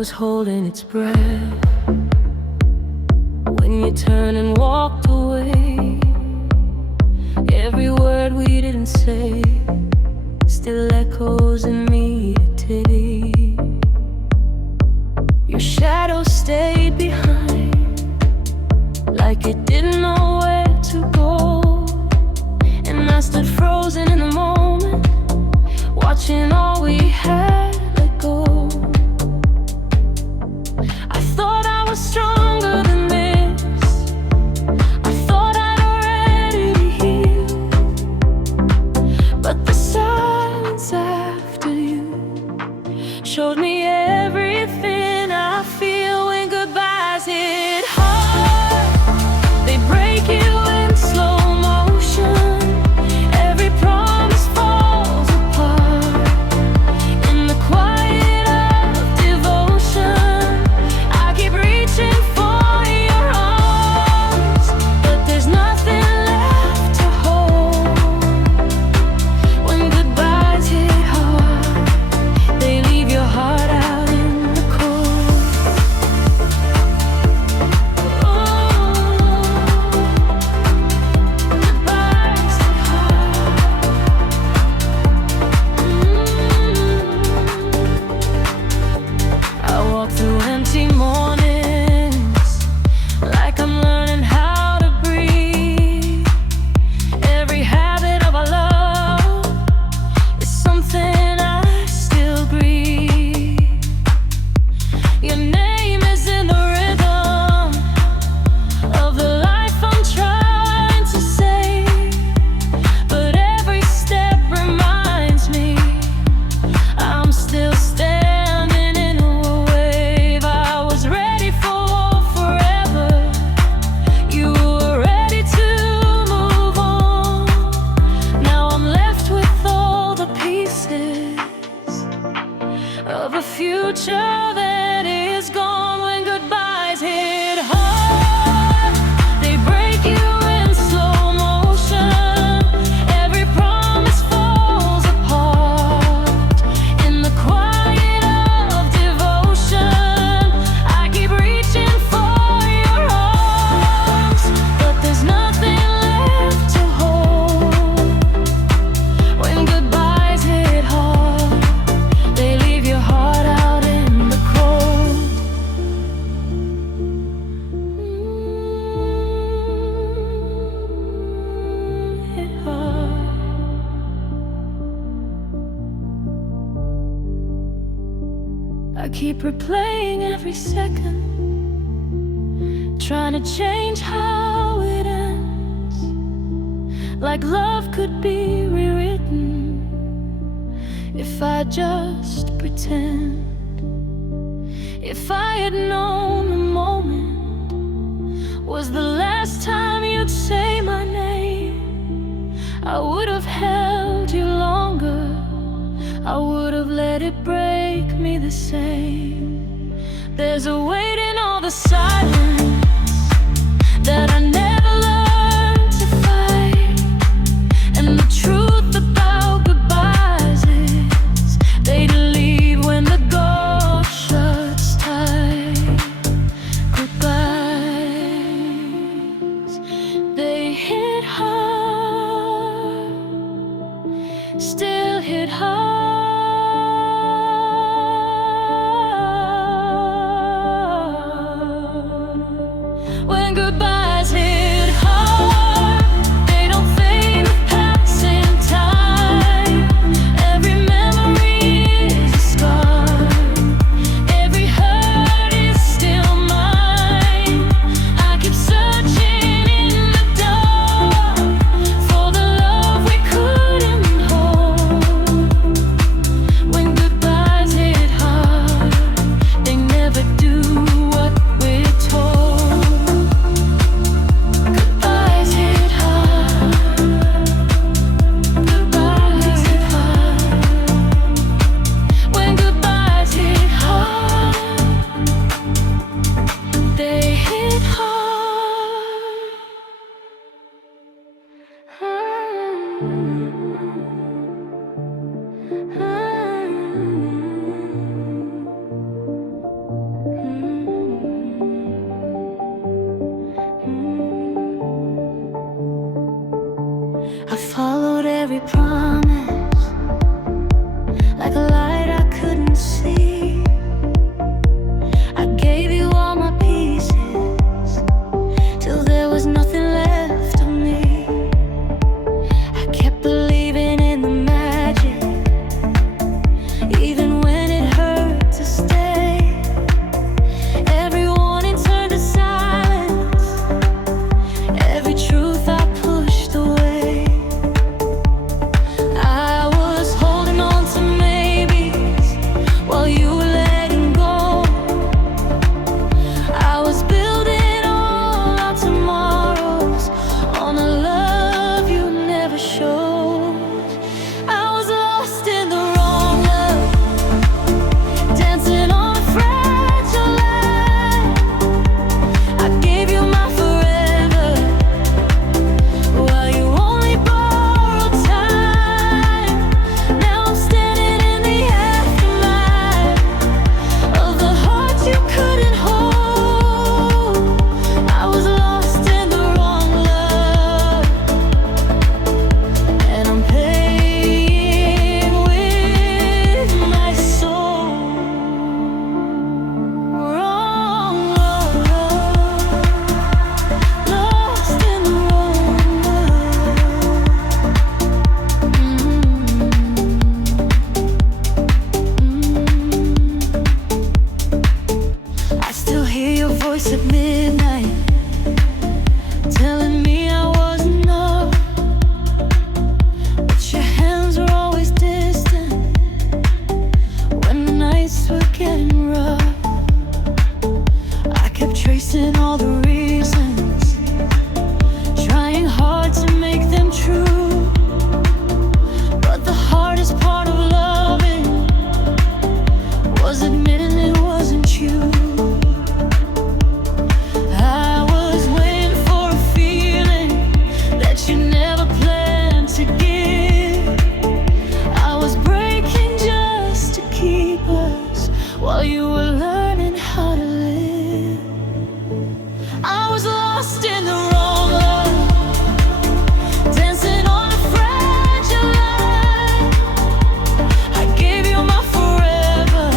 was holding its breath when you turned and walked away. Every word we didn't say still echoes in me today. Your shadow stayed behind, like it didn't know where to go. And I stood frozen in the moment, watching all we had let go. I thought I was stronger than this, I thought I'd already healed, but the silence after you showed me everything I feel. When goodbyes hit hard, they break you in slow motion. Every promise falls apart in the quiet of devotion. I keep reaching for your arms, but there's nothing left to hold. When goodbyes hit hard, they leave your heart out in the cold. Goodbyes hit hard. I walk through empty mornings, like I'm learning how to breathe. Every habit of our love is something I still grieve. Your name is in the rhythm of the life I'm trying to save, but every step reminds me I'm still standing in a wave. I was ready for forever, you were ready to move on. Now I'm left with all the pieces of a future that is gone. When goodbyes hit hard, they break you in slow motion. Every promise falls apart in the quiet of devotion. I keep reaching for your arms, but there's nothing left to hold. When goodbyes hit hard, they leave your heart out in the cold. Hit hard. I keep replaying every second, trying to change how it ends. Like love could be rewritten if I just pretend. If I had known the moment was the last time you'd say my name, I would have held you longer, I would have let it break me the same. There's a weight in all the silence that I never learned to fight. And the truth about goodbyes is they leave when the door shuts tight. Goodbyes, they hit hard, still hit hard. When goodbyes hit hard, they don't fade with passing time. Every memory is a scar, every hurt is still mine. I keep searching in the dark for the love we couldn't hold. When goodbyes hit hard, they never do what we're told. followed every promise like a light I couldn't see. I gave you all my pieces till there was nothing left of me. I kept believing in the magic, even when it hurt to stay. Every warning turned to silence, every truth I pushed away. I was holding on to maybes while you were letting go. I was building all our tomorrows on a love you never showed. I was lost in the wrong love, dancing on a fragile line. I gave you my forever while you only borrowed time. Now I'm standing in the aftermath of the heart you couldn't hold. I was lost in the wrong love, and I'm paying with my soul. Wrong love, lost in the wrong love. I still hear your voice at midnight, telling me I wasn't enough, but your hands were always distant when the nights were getting rough. I kept tracing all the reasons, trying hard to make them true, but the hardest part of loving was admitting it wasn't you. I was waiting for a feeling that you never planned to give. I was breaking just to keep us while you were learning how to live. I was lost in the wrong love, dancing on a fragile line. I gave you my forever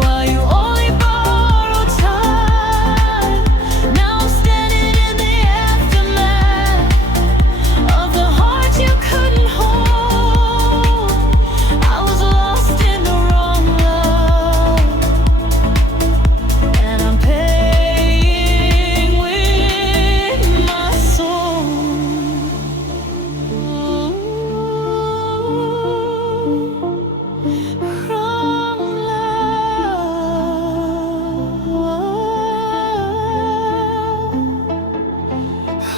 while you only borrowed time. Now I'm standing in the aftermath of the heart you couldn't hold. I was lost in the wrong love, and I'm paying with my soul. Wrong love,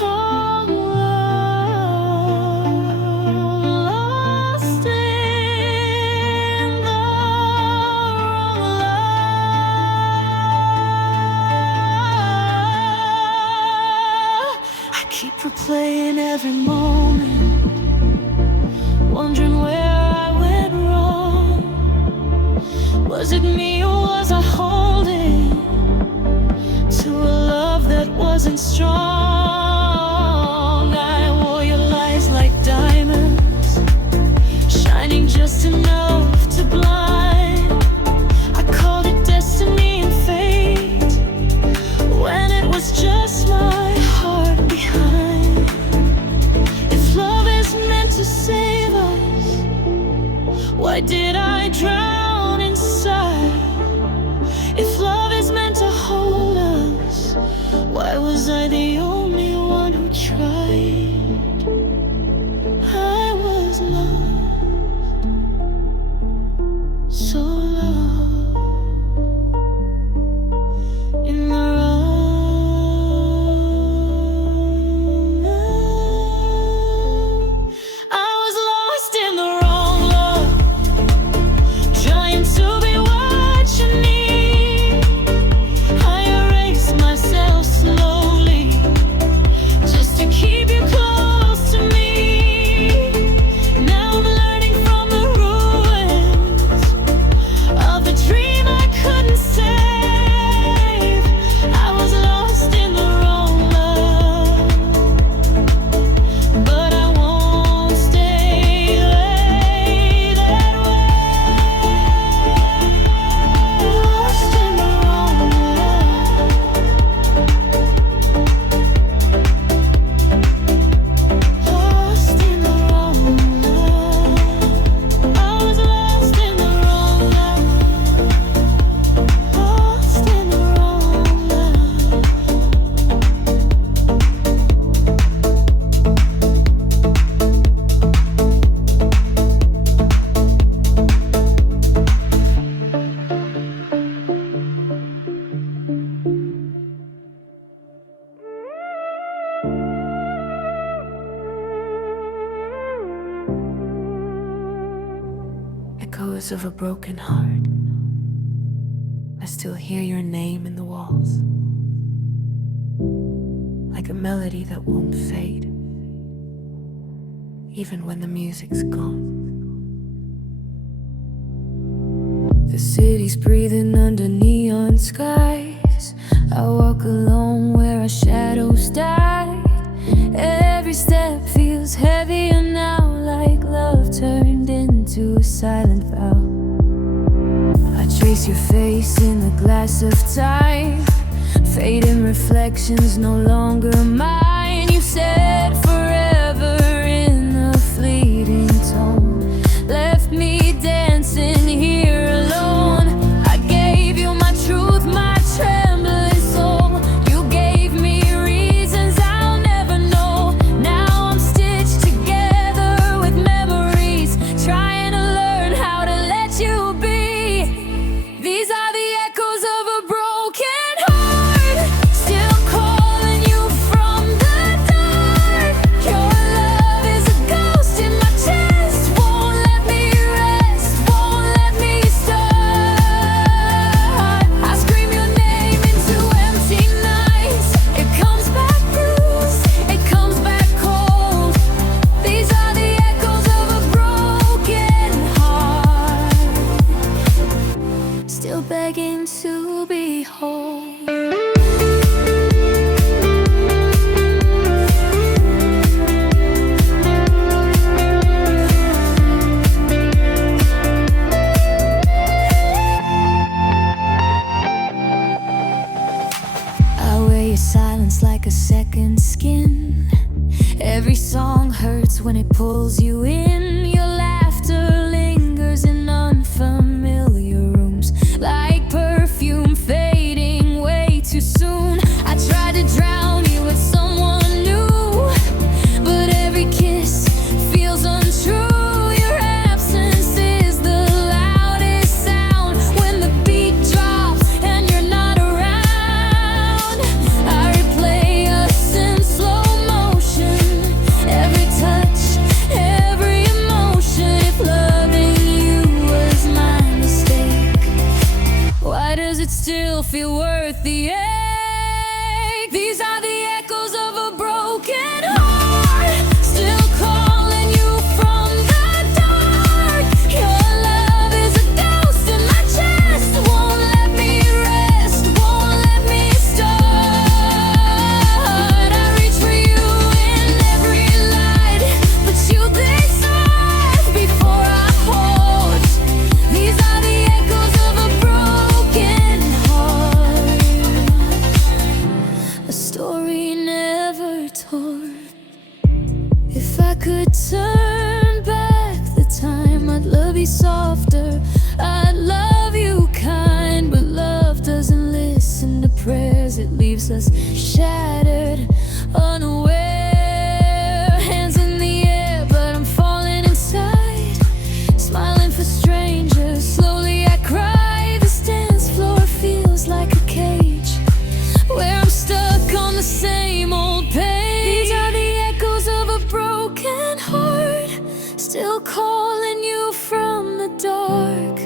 wrong love, lost in the wrong love. I keep replaying every moment, wondering where I went wrong. Was it me or was I holding to a love that wasn't strong? I wore your lies like diamonds, shining just enough to blind. I called it destiny and fate when it was just my heart behind. If love is meant to save us, why did I drown inside? echoes of a broken heart. I still hear your name in the walls, like a melody that won't fade, even when the music's gone. The city's breathing under neon skies. I walk alone where our shadows died. Every step feels heavier now, like love turned into a silent vow. I trace your face in the glass of time, fading reflections no longer mine. You said forever in a fleeting tone, left me dancing here alone. I gave you my truth, my trembling soul. You gave me reasons I'll never know. Now I'm stitched together with memories, trying to learn how to let you be. These are the echoes of a broken heart, still calling you from the dark. Your love is a ghost in my chest, won't let me rest, won't let me start. I scream your name into empty nights. It comes back bruised, it comes back cold. These are the echoes of a broken heart, still begging to be whole. I wear your silence like a second skin. Every song hurts when it pulls you in. Your laughter lingers in unfamiliar rooms, like perfume fading way too soon. I tried to drown you with someone new, but every kiss feels untrue. Your absence is the loudest sound when the beat drops and you're not around. I replay us in slow motion, every touch, every emotion. If loving you was my mistake, why does it still feel worth the ache? These are the echoes of a broken heart, still calling you from the dark. Your love is a ghost in my chest, won't let me rest, won't let me start. I reach for you in every light, but you decide before I hold. These are the echoes of a broken heart, a story never told. If I could turn back the time, I'd love you softer, I'd love you kind. But love doesn't listen to prayers, it leaves us shattered, unaware. Hands in the air, but I'm falling inside, smiling for strangers. Slowly I cry, this dance floor feels like a cage, where I'm stuck on the same old page. These are the echoes of a broken heart, still calling you from the dark.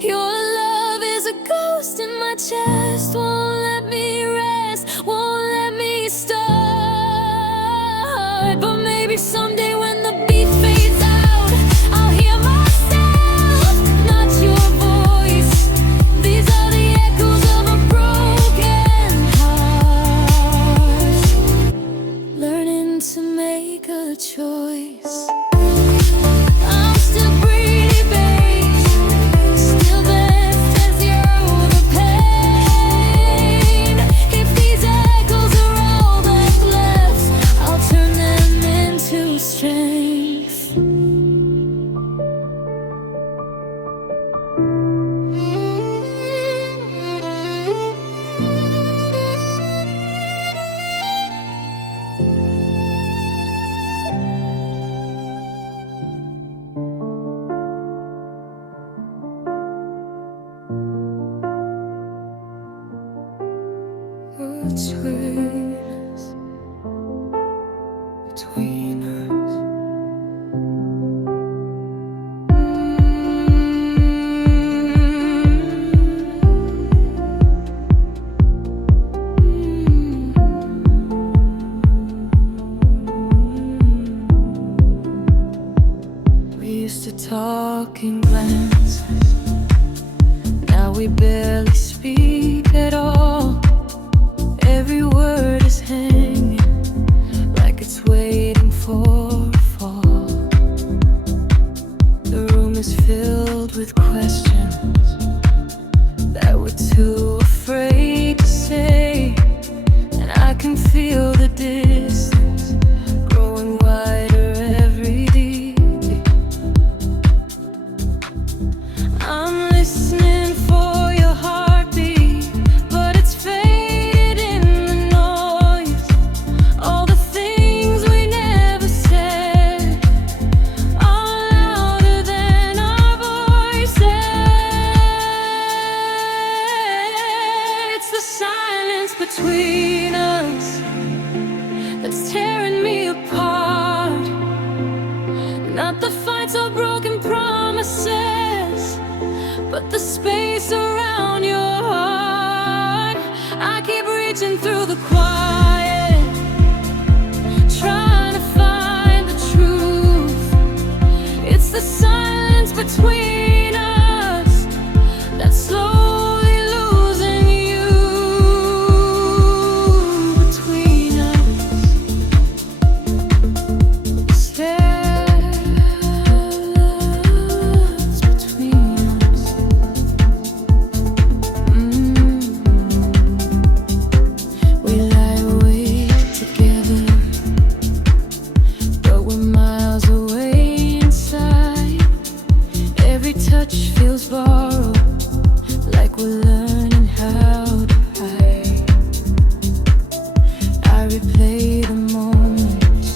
Your love is a ghost in my chest, won't let me rest, won't let me start. But maybe someday when the beat fades out, I'll hear myself, not your voice. These are the echoes of a broken heart, learning to make a choice. I'm still breathing, still there as you're the pain. If these echoes are all that's left, I'll turn them into strength. Between us, between us. between us that's tearing me apart. Not the fights or broken promises, but the space around your heart. I keep reaching through the quiet, trying to find the truth. It's the silence between us that's slowly losing you. Between us, stars between us. We lie awake together, but we're miles away inside. Every touch feels borrowed, like we're learning how to hide. I replay the moments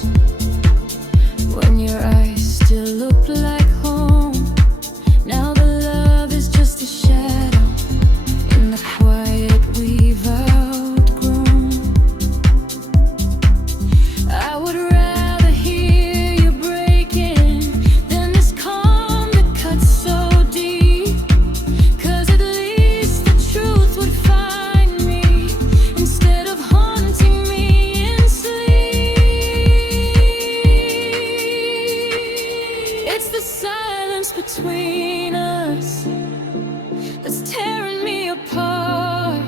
when your eyes still look like home. Now the love is just a shadow in the quiet we've outgrown. I would rather hear you breaking than this calm that cuts so deep. 'Cause at least the truth would find me instead of haunting me in sleep. It's the silence between us that's tearing me apart.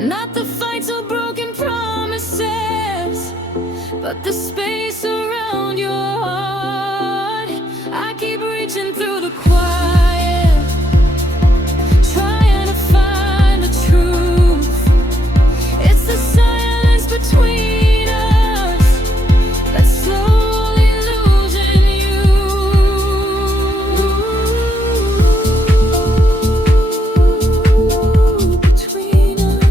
Not the fights or broken promises, but the space around your heart. I keep reaching through the quiet, trying to find the truth. It's the silence between us that's slowly losing you. Between us,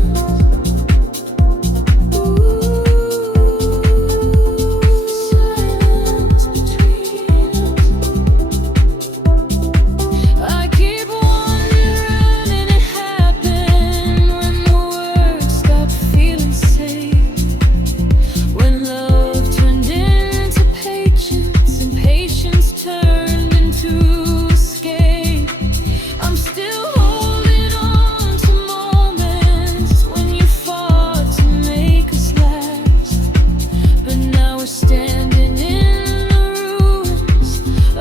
silence between us. I keep wondering if it happened when the words stopped feeling safe, when love turned into patience and patience turned into escape. I'm still holding on to moments when you fought to make us last, but now we're standing in the ruins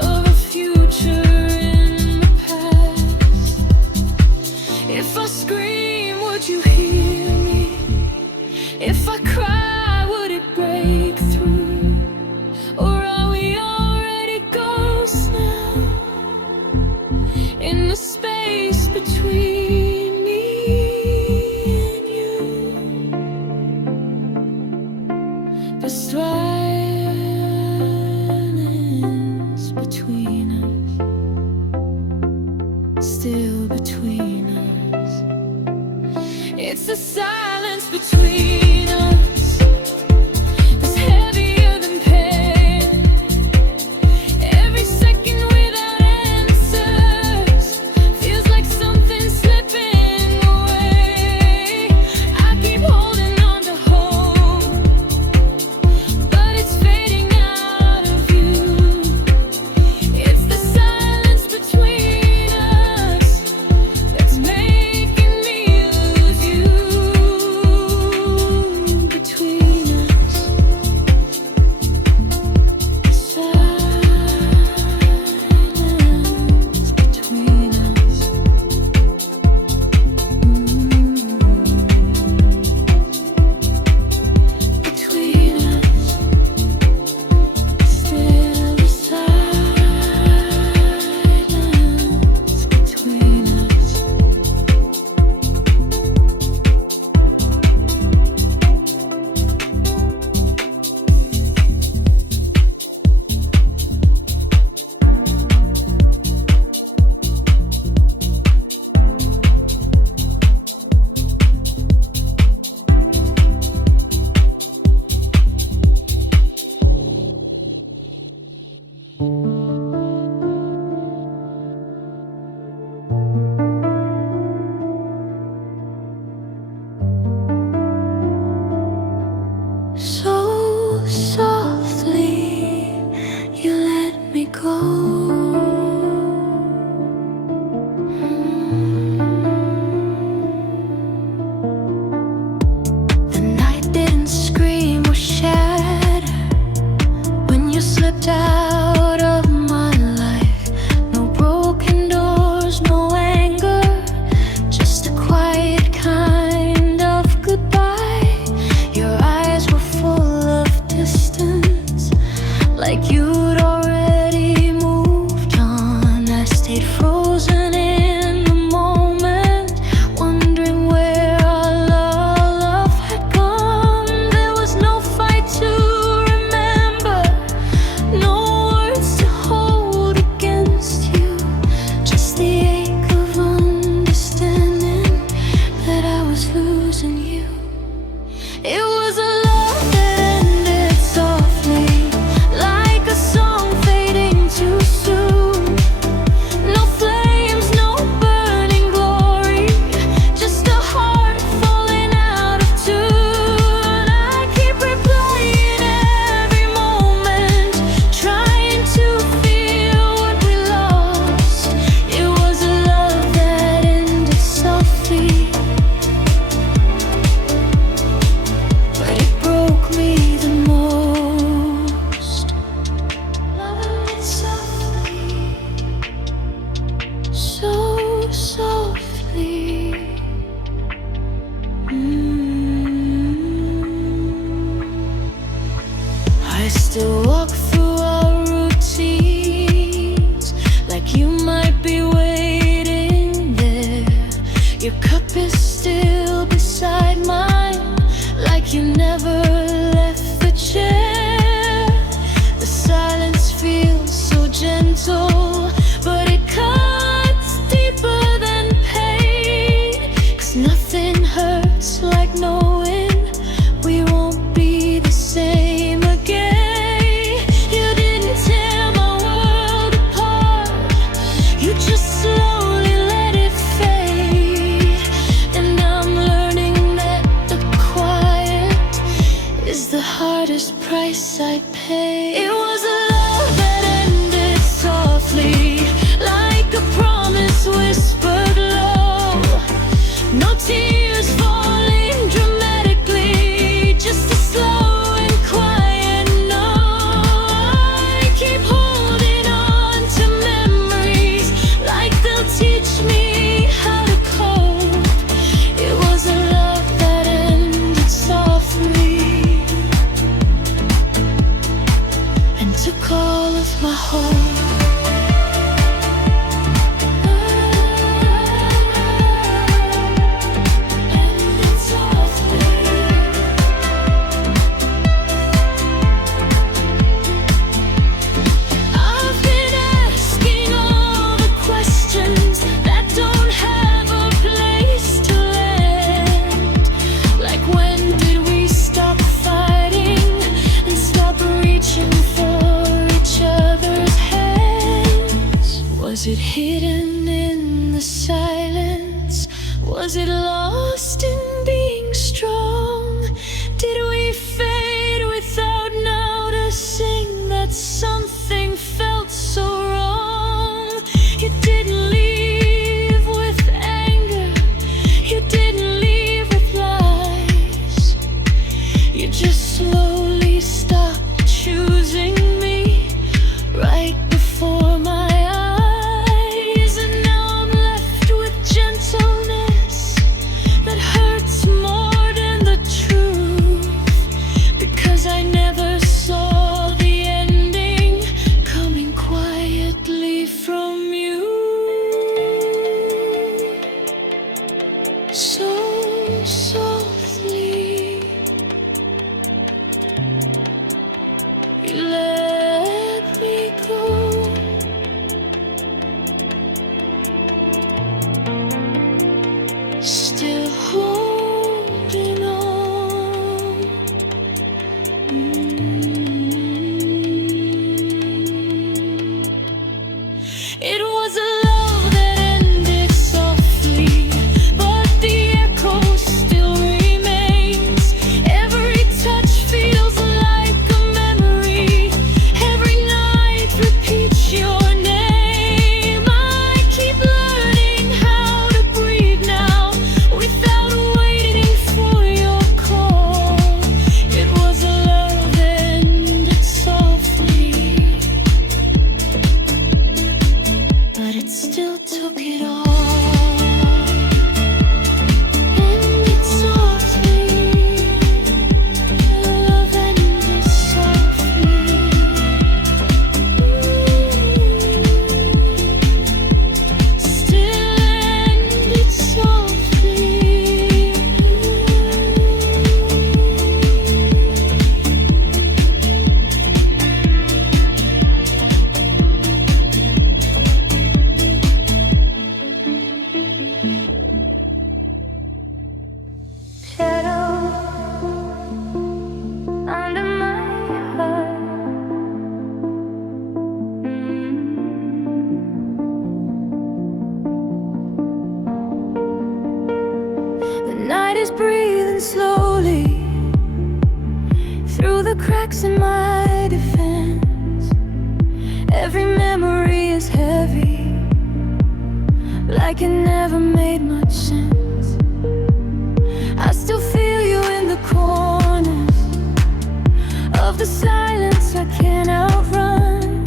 of a future in the past. If I scream, would you hear me? If I cry, would it break through? Or are we already ghosts now in the space between me and you? The silence between us, still between us. It's the silence between us that's heavier than pain. Every second without answers feels like something's slipping away. I keep holding on to hope, but it's fading out of you. It's the silence between us that's making me lose you. swept out of my life. No broken doors, no anger, just a quiet kind of goodbye. Your eyes were full of distance, like you'd already moved on. I stayed frozen in the moment, wondering where our love had gone. There was no fight to remember, no words to hold against you, just the ache of understanding that I was losing you. It was a love that ended softly, like a song fading too soon. No flames, no burning glory, just a heart falling out of tune. I keep replaying every moment, trying to feel what we lost. It was a love that ended softly, but it broke me the most. Loving it softly, so softly. I still walk through our routines, like you might be waiting there. Your cup is still beside mine, like you never left the chair. The silence feels so gentle, but it cuts deeper than pain. 'Cause nothing hurts like knowing we won't be the same again. You didn't tear my world apart, you just slowly let it fade. And I'm learning that the quiet is the hardest price I pay. It was a love that ended softly, like a promise whispered low. No tears falling dramatically, just a slow and quiet no. I keep holding on to memories, like they'll teach me how to cope. It was a love that ended softly and took all of my hope. Ended softly. I've been asking all the questions that don't have a place to land. Like, when did we stop fighting and stop reaching for each other's hands? Was it hidden in the silence? Was it lost in being strong? Did we fade without noticing that something felt so wrong? You didn't leave with anger, you didn't leave with lies. You just slowly stopped choosing me right before my eyes. And now I'm left with gentleness that hurts more than the truth, because I never saw the ending coming quietly from you. So softly you let me go. Still holding on. It was a love that ended softly, but the echo still remains. night is breathing slowly through the cracks in my defense. Every memory is heavy, like it never made much sense. I still feel you in the corners of the silence I can't outrun.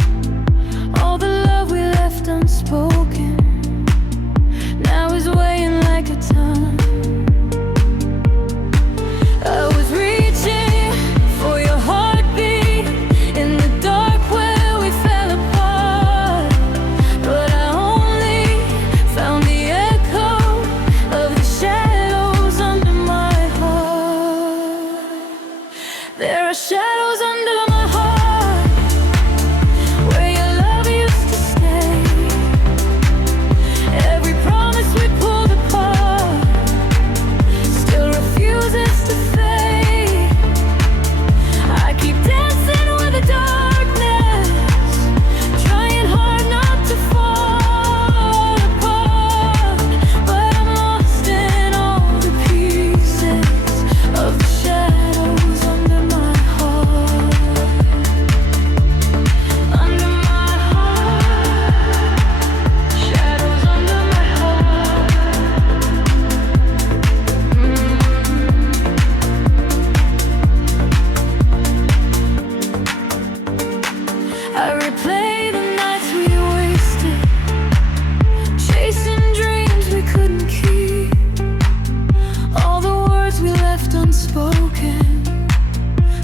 All the love we left unspoken now is weighing like a ton. I was reaching for your heartbeat in the dark where we fell apart, but I only found the echo of the shadows under my heart. There are shadows under my heart where your love used to stay. Every promise we pulled apart still refuses to fade. I keep dancing with the darkness, trying hard not to fall apart, but I'm lost in all the pieces of the shadows under my heart. Under my heart, shadows under my heart. I replay the nights we wasted, chasing dreams we couldn't keep. All the words we left unspoken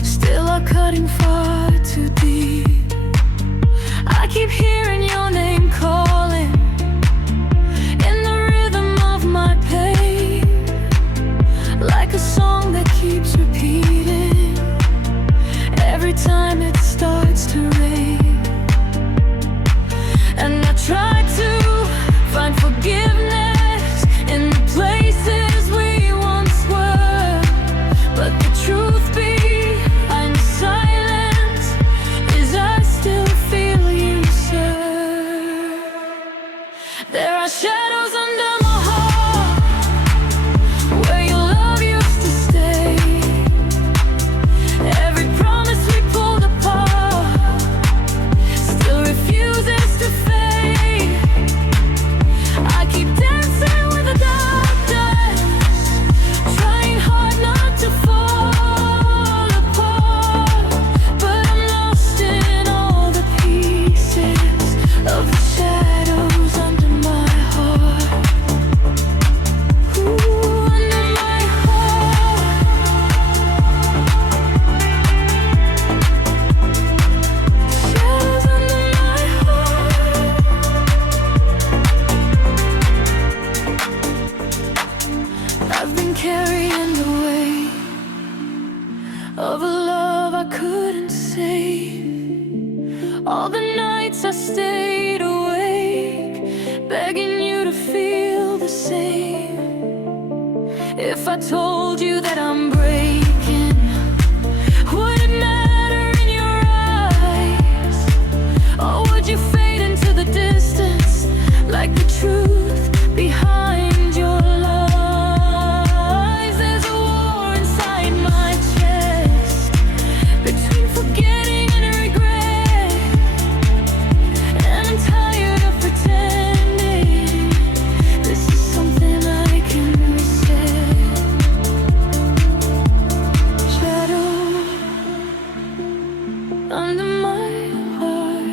still are cutting far too deep. I keep hearing your name calling in the rhythm of my pain, like a song that keeps repeating every time it starts to rain. And I try to find forgiveness in the places we once were, but the truth behind the silence is I still feel you, sir. There are shadows under my heart where your love used to stay. Every promise we pulled apart still refuses to fade. I keep dancing with the darkness, trying hard not to fall apart, but I'm lost in all the pieces of the shadows under my heart. Ooh, under my heart. Shadows under my heart. I've been carrying the weight of a love I couldn't save. All the nights I stayed awake, begging you to feel the same. If I told you that I'm breaking, would it matter in your eyes? Or would you fade into the distance like the truth behind your lies? There's a war inside my chest between forgetting and regret, and I'm tired of pretending this is something I can reset. Shadow under my heart.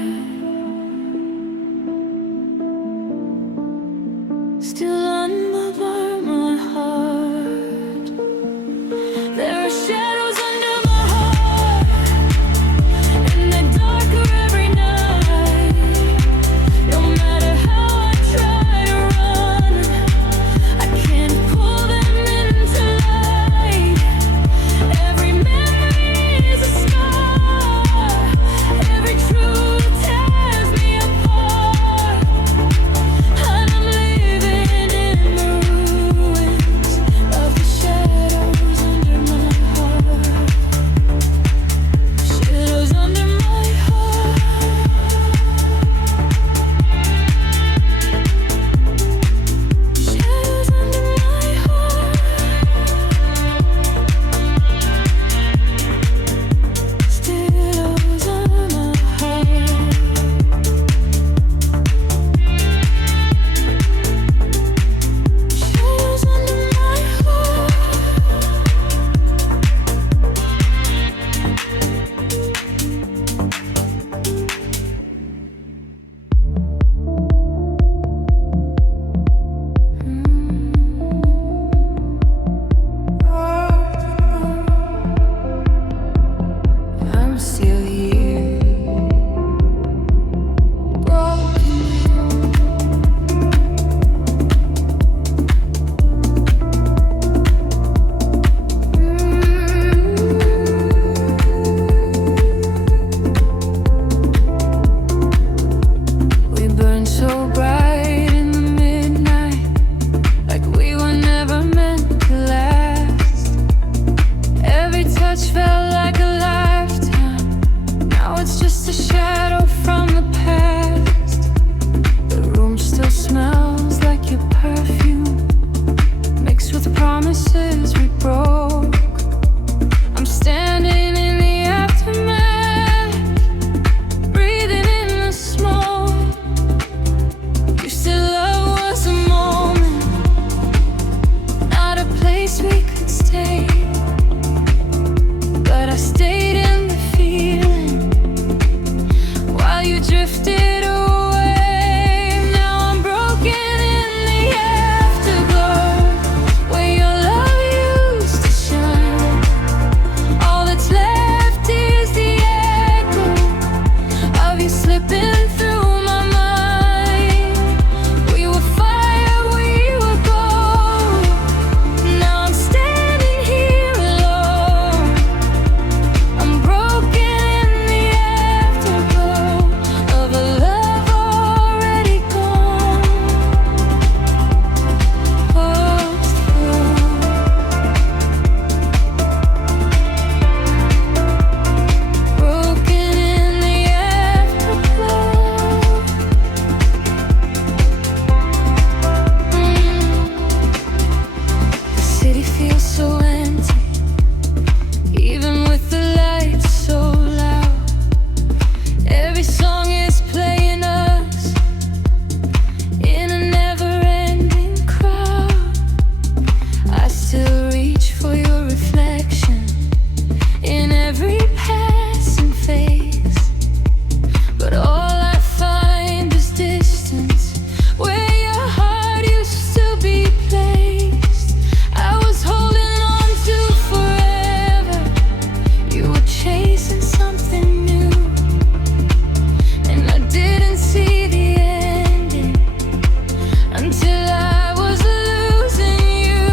promises we broke. I'm standing in the aftermath, breathing in the smoke. You said love was a moment, not a place we could stay. But I stayed in the feeling while you drifted away. Now I'm broken in the afterglow, where your love used to shine. All that's left is the echo of you slipping through my mind. We were fire, we were gold. Now I'm standing here alone. I'm broken in the afterglow of a love already gone. Post-flow. Broken in the afterglow. The city feels so empty, even with the lights so loud. Every song is playing us in a never-ending crowd. I still reach for your reflection in every passing phase, but all I find is distance where your heart used to be placed. I was holding on to forever. You were chasing something new, and I didn't see the ending until I was losing you.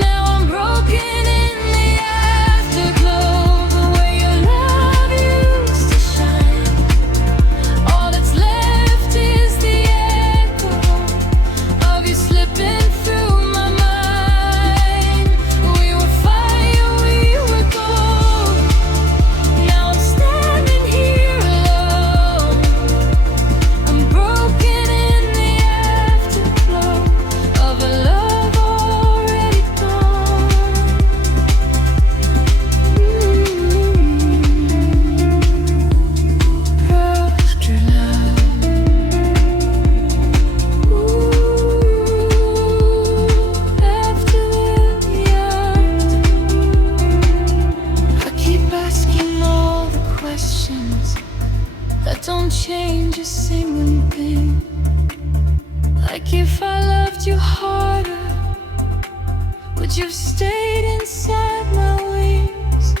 Now I'm broken in the afterglow, where your love used to shine. All that's left is the echo of you slipping through my mind. We were fire, we were gold. Now I'm standing here alone. I'm broken in the afterglow of a love already gone. After love. After the I keep asking all the questions that don't change a single thing. Like if I loved you harder, would you have stayed inside my wings?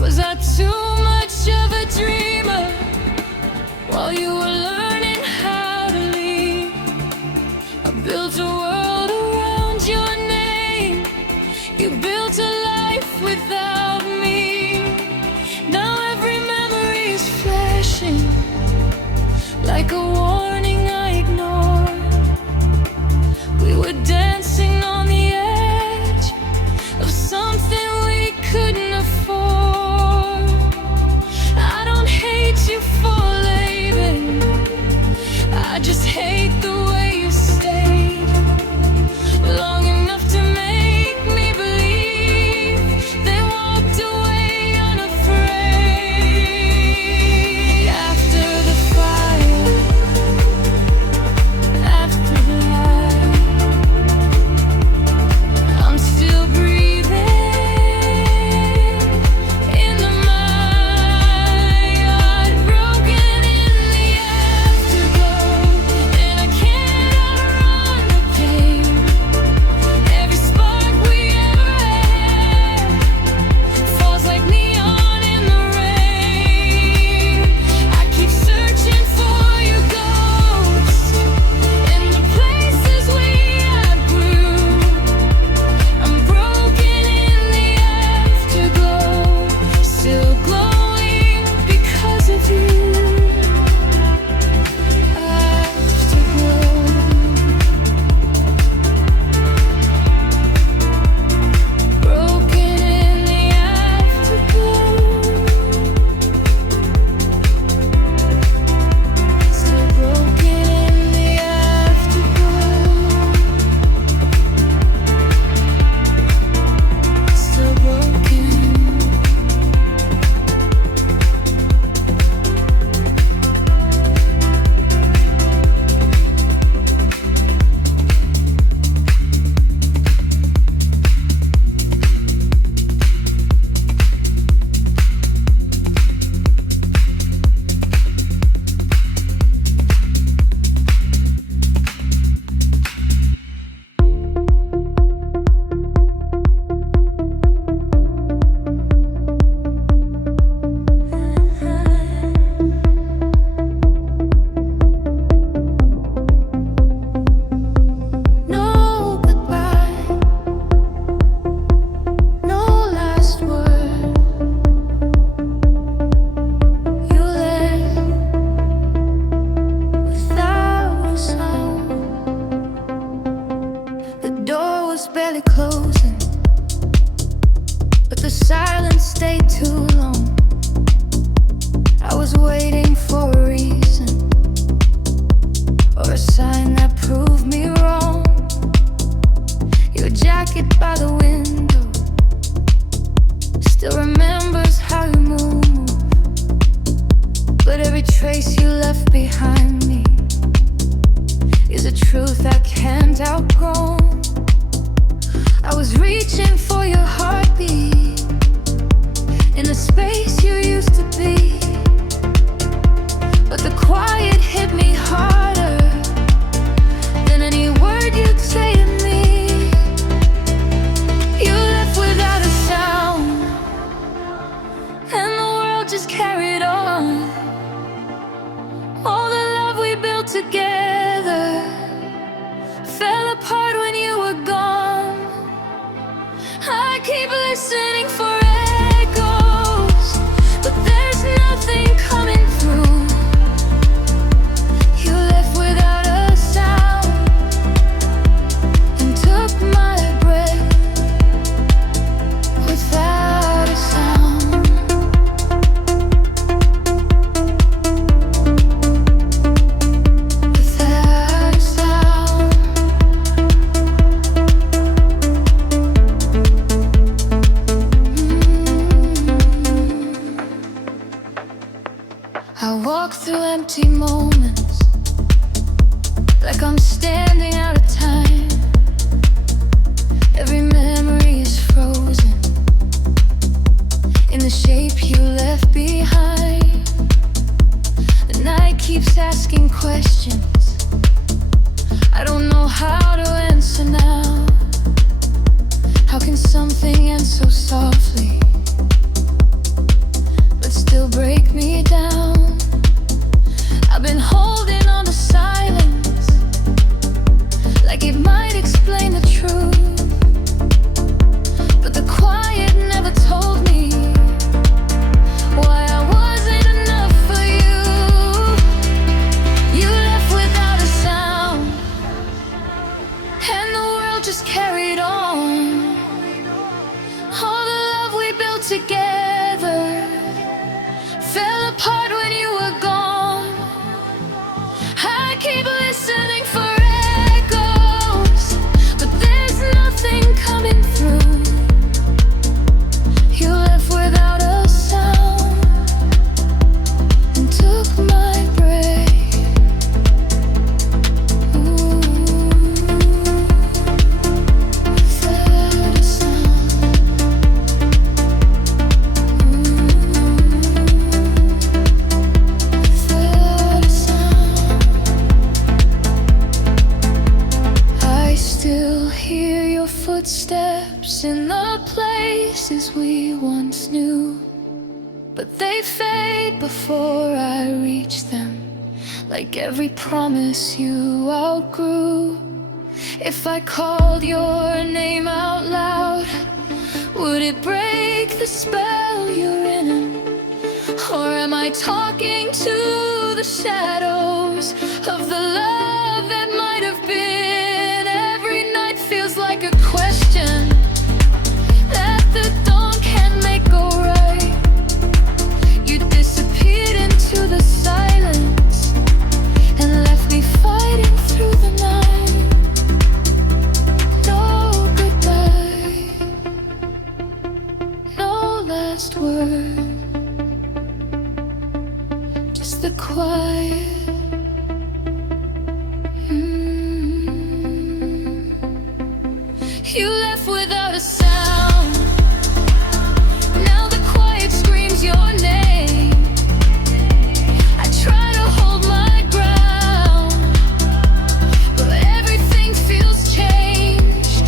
Was I too much of a dreamer while you were learning how to leave? I built a world around your name. You built a life without me. Now every memory is flashing like a warning I ignored. We were dancing on the edge of something we couldn't afford. I don't hate you for leaving, I just hate the way you stayed long enough to make me believe. Then walked away unafraid. After the fire, the silence stayed too long. I was waiting for a reason, or a sign that proved me wrong. Your jacket by the window still remembers how you move, but every trace you left behind me is a truth I can't outgrow. I was reaching for your heartbeat in the space you used to be, but the quiet hit me harder than any word you'd say to me. You left without a sound, and the world just carried on. All the love we built together fell apart when you were gone. I keep listening for echoes, but there's nothing coming through. You left without a sound and took my breath without a sound. Without a sound. I walk through empty moments like I'm standing out of time. Every memory is frozen in the shape you left behind. The night keeps asking questions I don't know how to answer now. How can something end so softly but still break me down? I've been holding on to silence like it might explain the truth, but the quiet never told me why I wasn't enough for you. You left without a sound, and the world just carried on. All the love we built together fell apart when you were gone. I keep listening for echoes, but there's nothing coming through. You left without a sound and took my breath. Ooh, without a sound. Without a sound. I still hear your footsteps in the places we once knew, but they fade before I reach them, like every promise you outgrew. If I called your name out loud, would it break the spell you're in? Or am I talking to the shadows of the love that might have been? Every night feels like a question that the dawn can't make go right. You disappeared into the silence and left me fighting through the night. No goodbye, no last word, just the quiet. You left without a sound. Now the quiet screams your name. I try to hold my ground, but everything feels changed.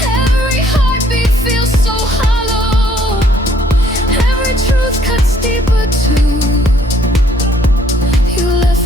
Every heartbeat feels so hollow. Every truth cuts deeper too. You left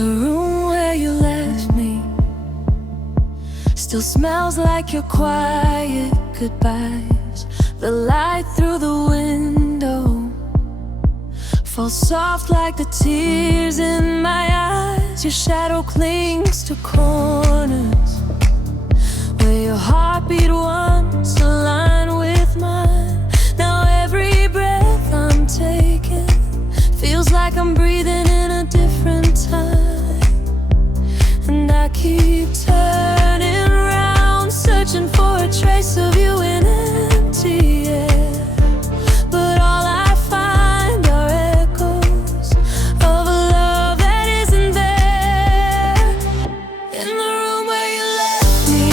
The room where you left me still smells like your quiet goodbyes. The light through the window falls soft like the tears in my eyes. Your shadow clings to corners where your heartbeat once aligned with mine. Now every breath I'm taking feels like I'm breathing in a different time. And I keep turning around, searching for a trace of you in empty air. But all I find are echoes of a love that isn't there. In the room where you left me,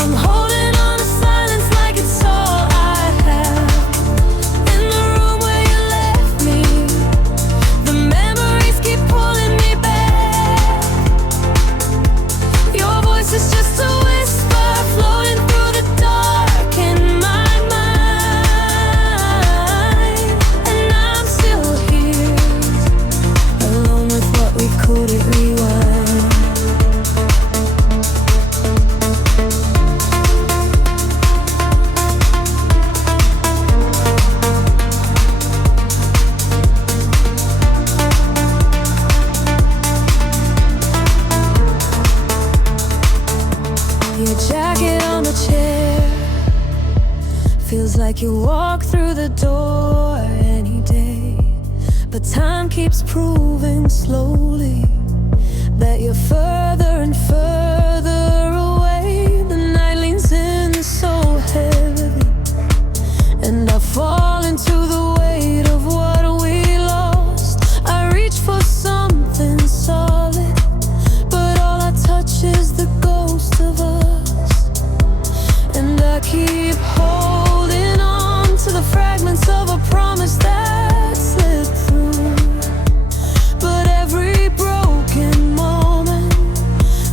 I'm holding on to silence like it's all I have. In the room where you left me, the memories keep pulling me back. Your voice is just a whisper floating through the dark in my mind. And I'm still here, alone with what we couldn't rewind. Your jacket on the chair feels like you walk through the door any day. But time keeps proving slowly that you're further and further away. The night leans in so heavily, and I fall into the weight of what we lost. I reach for something solid, but all I touch is the ghost of us. And I keep holding on to the fragments of a promise that slipped through. But every broken moment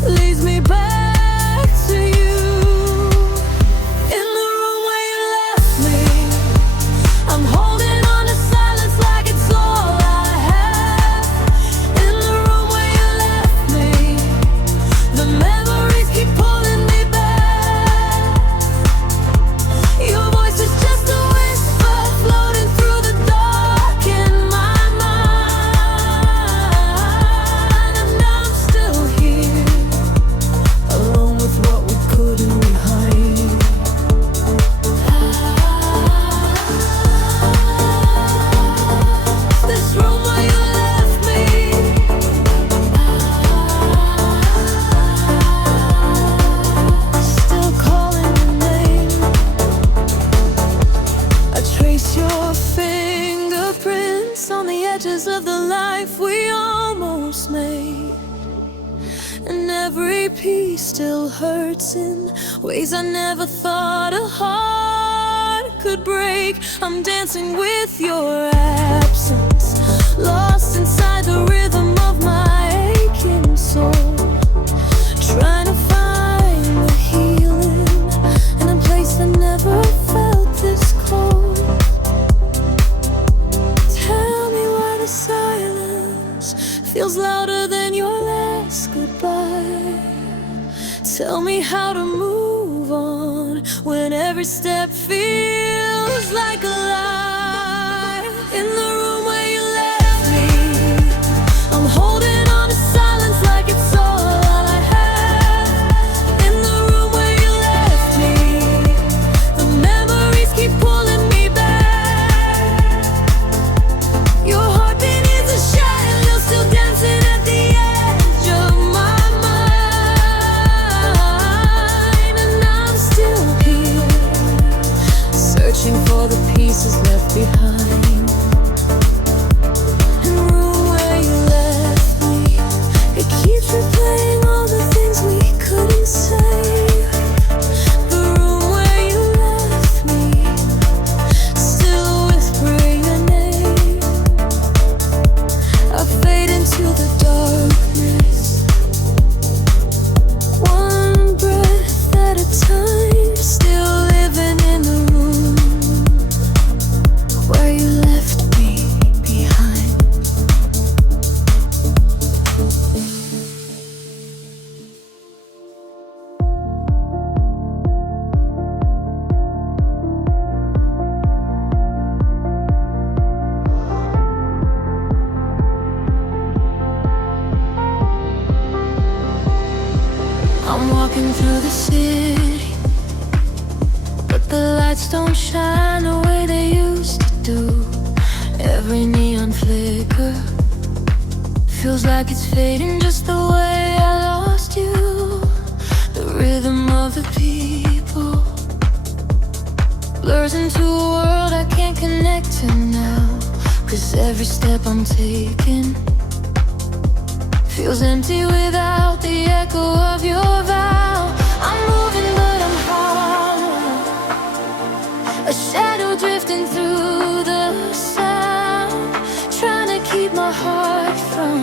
leads me back to you. In the room where you left me, I'm holding on to silence like it's all I have. In the room where you left me, the memories keep pulling me back. Your voice is just a whisper floating through the dark in my mind. And I'm still here, alone with what we couldn't hide. This room where you left me, still calling your name. I trace your fingerprints on the edges of the life we almost made. And every piece still hurts in ways I never thought a heart could break. I'm dancing with your absence, lost inside the rhythm of my aching soul, trying to find the healing in a place that never felt this close. Tell me why the silence feels louder than your last goodbye. Tell me how to move on when every step feels like a lie. In the room where you left me, I'm holding on to silence like it's all I have. In the room where you left me, the memories keep pulling me back. Your heartbeat is a shadow still dancing at the edge of my mind. And I'm still here, searching for the piece walking through the city, but the lights don't shine the way they used to do. Every neon flicker feels like it's fading just the way I lost you. The rhythm of the people blurs into a world I can't connect to now. 'Cause every step I'm taking feels empty without the echo of your vow. I'm moving but I'm hollow, a shadow drifting through the sound, trying to keep my heart from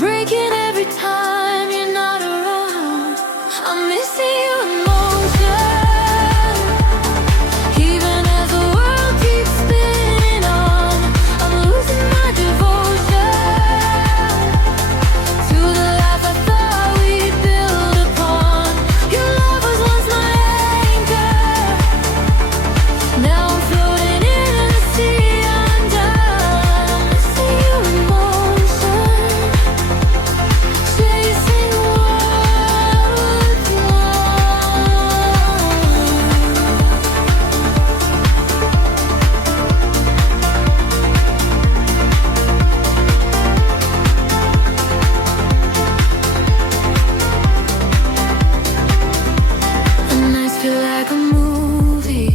breaking every time you're not around. I'm missing you in motion, even as the world keeps spinning on. I'm losing my devotion to the life I thought we'd build upon. Your love was once my anchor, now I'm floating in the sea undone. I'm missing you in motion, chasing what's the nights feel like a movie,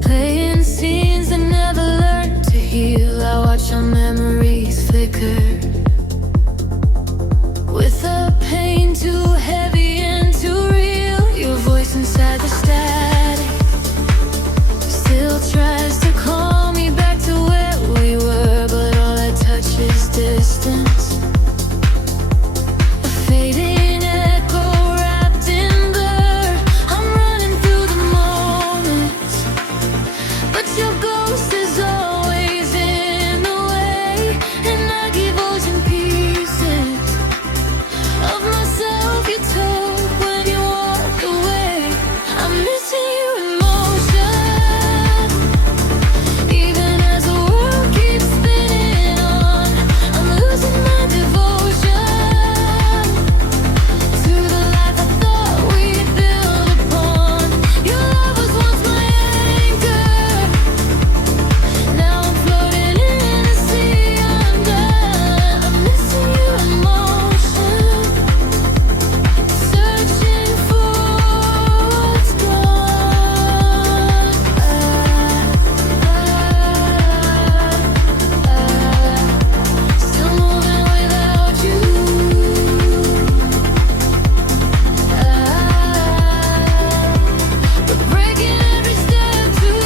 playing scenes that never learn to heal. I watch our memories flicker, with the pain too heavy and too real. Your voice inside the static still tries to call me back to where we were, but all I touch is distance, a fading echo wrapped in blur. I'm running through the moments, but your ghost is always in the way, and I keep losing pieces of myself you took when you walked away. I'm missing you in motion, even as the world keeps spinning on. I'm losing my devotion to the life I thought we'd build upon. Your love was once my anchor, now I'm floating in the sea undone. I'm missing you in motion, searching for what's gone. Still moving without you, but breaking every step too.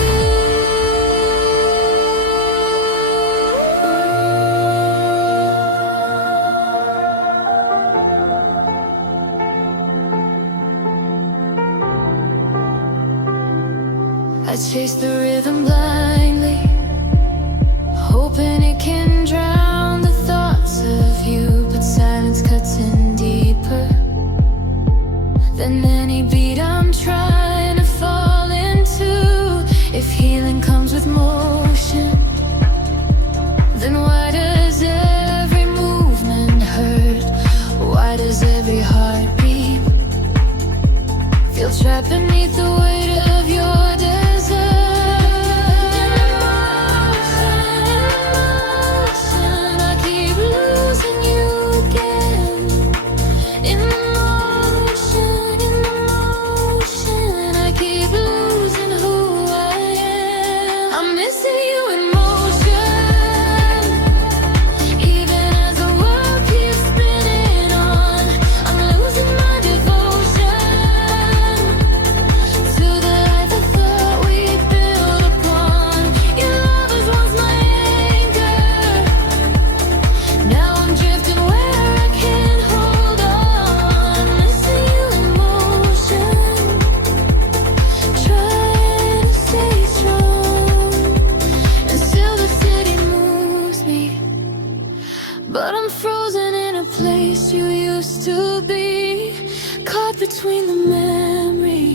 I chase the rhythm blindly, hoping it can drown the thoughts of you, but silence cuts in deeper than any beat I'm trying to fall into. If healing comes with motion, then why does every movement hurt? Why does every heartbeat feel trapped beneath the weight of your desert? In motion, I keep losing you again. In motion, I keep losing who I am. I'm missing you in motion, even as the world keeps spinning on. I'm losing my devotion to the life I thought we'd build upon. Your love was once my anchor, now I'm drifting where I can't hold on. Missing you in motion, trying to stay strong, and still the city moves me, but I'm frozen in a place you used to be, caught between the memory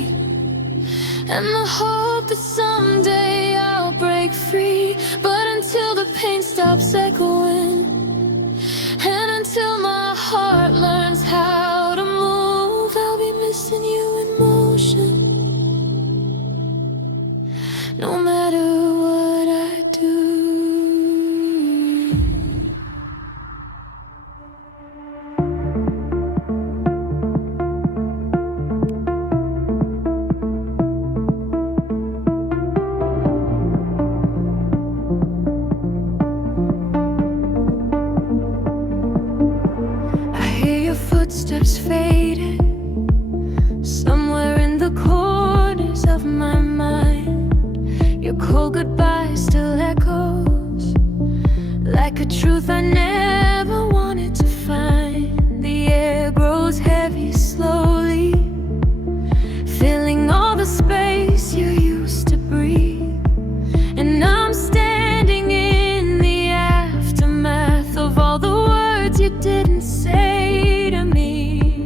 and the hope that someday I'll break free. But until the pain stops echoing, and until my heart learns how footsteps faded. Somewhere in the corners of my mind, your cold goodbye still echoes like a truth I never wanted to find. The air grows heavy slowly, filling all the space you used to breathe. And I'm standing in the aftermath of all the words you didn't say to me.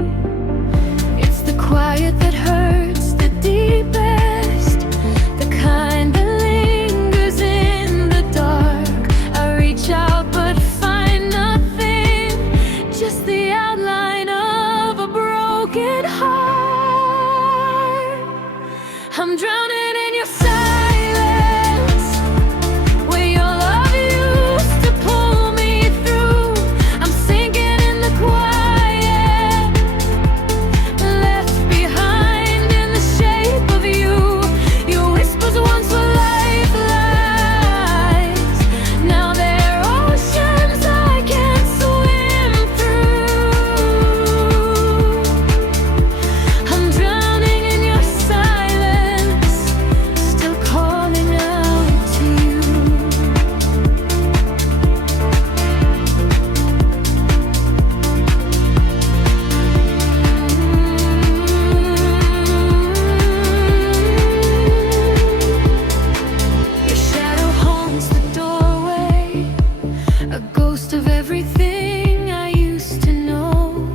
It's the quiet that hurts the deepest, the kind that lingers in the dark. I reach out but find nothing, just the outline of a broken heart. I'm drowning in your silence, where your love used to pull me through. I'm sinking in the quiet, left behind in the shape of you. Your whispers once were lifelines, now they're oceans I can't swim through. I'm drowning in your silence, still calling out to you. Your shadow haunts the doorway, a ghost of everything I used to know.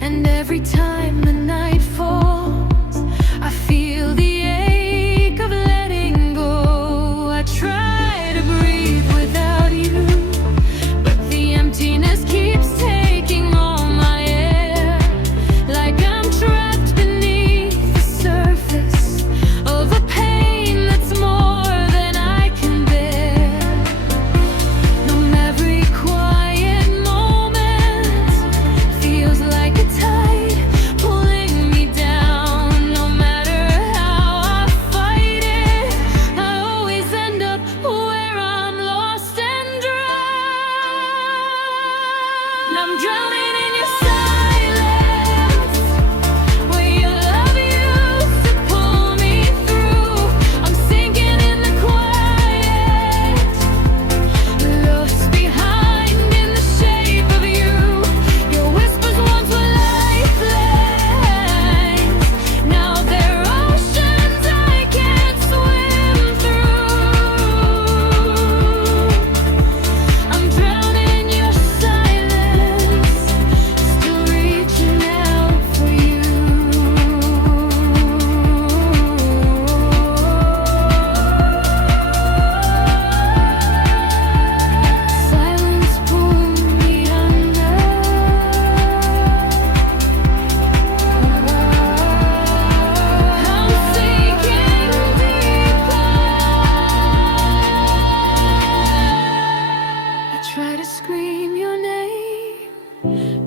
And every time the night falls, I feel the ache of letting go. I try to breathe without you, but the emptiness keeps taking all my air, like I'm trapped beneath the surface of a pain that's more than I can bear. Every quiet moment feels like a tide pulling me down. No matter how I fight it, I always end up where I'm lost and drowned. I'm drowning in your silence, where your love used to pull me through. I'm sinking in the quiet, lost behind in the shape of you. Your whispers once were lifelines, now they're oceans I can't swim through. I'm drowning in your silence, still reaching out for you. Silence pulled me under. I'm sinking deeper. I try to scream your name,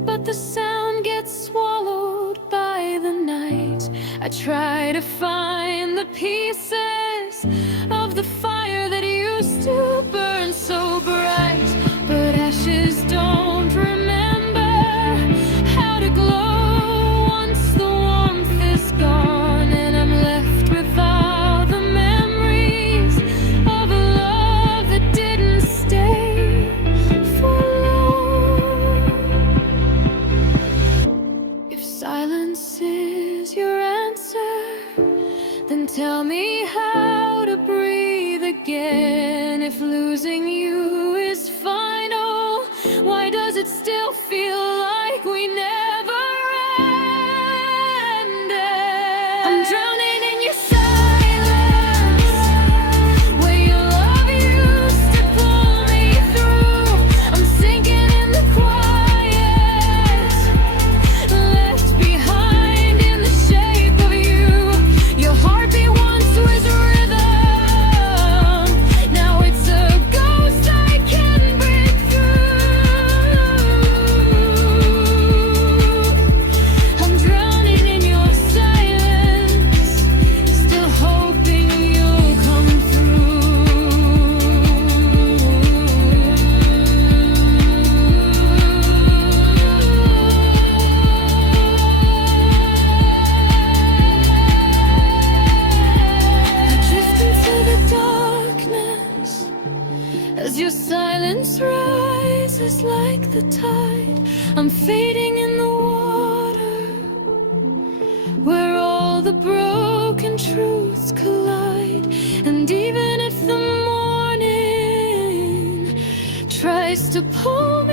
but the sound gets swallowed by the night. I try to find the pieces of the fire that used to burn so bright, but ashes don't remember how to glow once the warmth is gone. And I'm left with all the memories of a love that didn't stay for long. If silence is your answer, then tell me how to breathe again. If losing you is final, why does it still feel like we never ended? I'm drowning in your silence, where your love used to pull me through. I'm sinking in the quiet, left behind in the shape of you. Your heartbeat once was rhythm, Silence rises like the tide. I'm fading in the water, where all the broken truths collide. And even if the morning tries to pull me